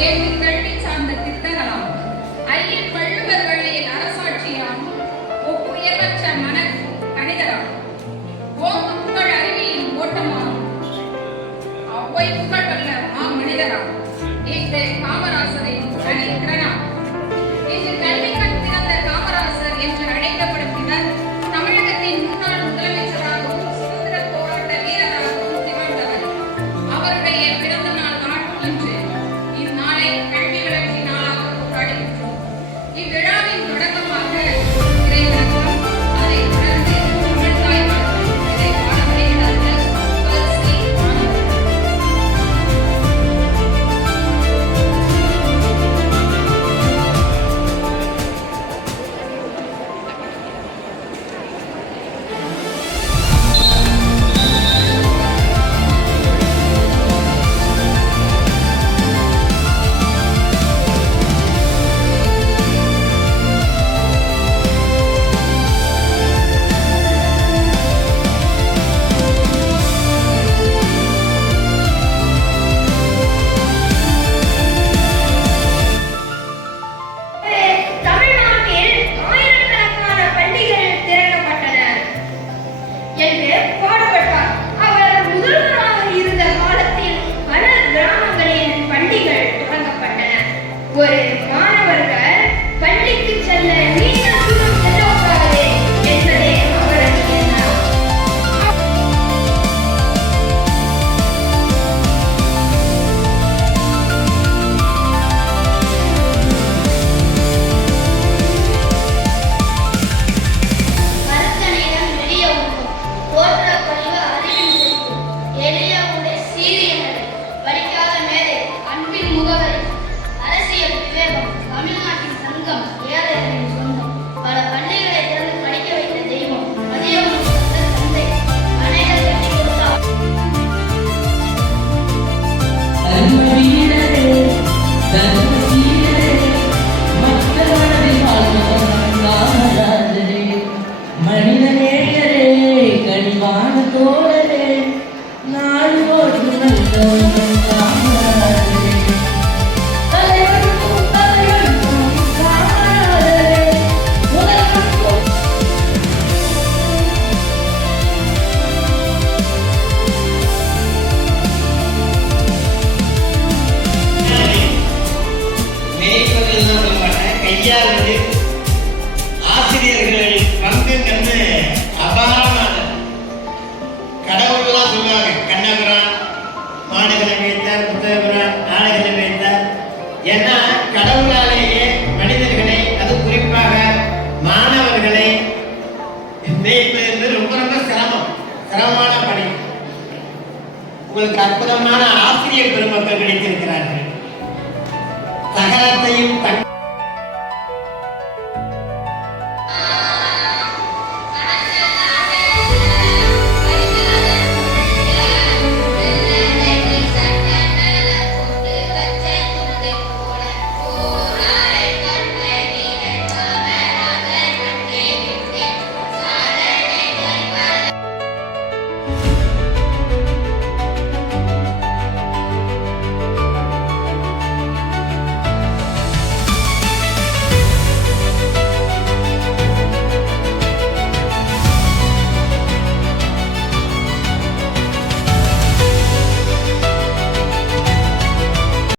கேட்டு கல்வி சார்ந்த திட்டங்களாம், ஐயன் வள்ளுவர் வழியில் அரசாட்சியாம், ஒப்புயர்வற்ற மன கணிதராம், ஓங்கு புகழ் அறிவியின் ஓட்டமாம், ஒளவை புகழ் வல்ல மனிதராம், இன்று காமராசரின் தனித்திறனாம். இன்று கல்வி கண் திறந்த காமராசர் என்று அழைக்கப்படும் இவர் தமிழகத்தின் முன்னாள் முதலமைச்சராகவும் சுதந்திர போராட்ட வீரராகவும் திகழ்ந்தவர். அவருடைய பிறந்த நாள் தான் இன்று. இந்நாளை கல்வி வளர்ச்சி நாளாக கொண்டாடுகின்றோம். இவ்விழாவின் தொடக்கமாக இறைவணக்கம், அதைத் தொடர்ந்து தமிழ்தாய் வாழ்த்து. இதை பாட வருகிறார்கள் துளசி மாணவர்கள். ஒரு மாணவர்கள் பள்ளிக்கு செல்ல நீண்ட தூரம் செல்லக்கூடாது என்பதே அவரது எண்ணம். மருத்துவனிடம் வெளிய உண்ணும் தோற்ற பணிவு அறிவின் செல்வம் எளிய உடை சீரியங்கள் படிக்காத மேதை அன்பின் முகவரி விவேகம் தமிழ்நாட்டின் சங்கம் ஏழைகளின் சொந்தம் பல பள்ளிகளை திறந்து படிக்க வைத்த தெய்வம் மதியம் தந்தை அனைவர் கட்டி கொடுத்தார். மனிதநேயரே கனிவான தோழரே நாடு கையாளுவது ஆசிரியர்கள் பங்குங்கிறது அபாரமானது. கடவுள்லாம் சொல்லுவாங்க, கண்ணபுரான் மாடுகளை வைத்தார், புத்தகபுரான் நாடுகளை வைத்தார். ஏன்னா கடவுளாலேயே மனிதர்களை, அது குறிப்பாக மாணவர்களை மேய்ப்பது ரொம்ப ரொம்ப சிரமமான பணி. உங்களுக்கு அற்புதமான ஆசிரியர் பெருமக்கள் கிடைத்திருக்கிறார்கள். சகல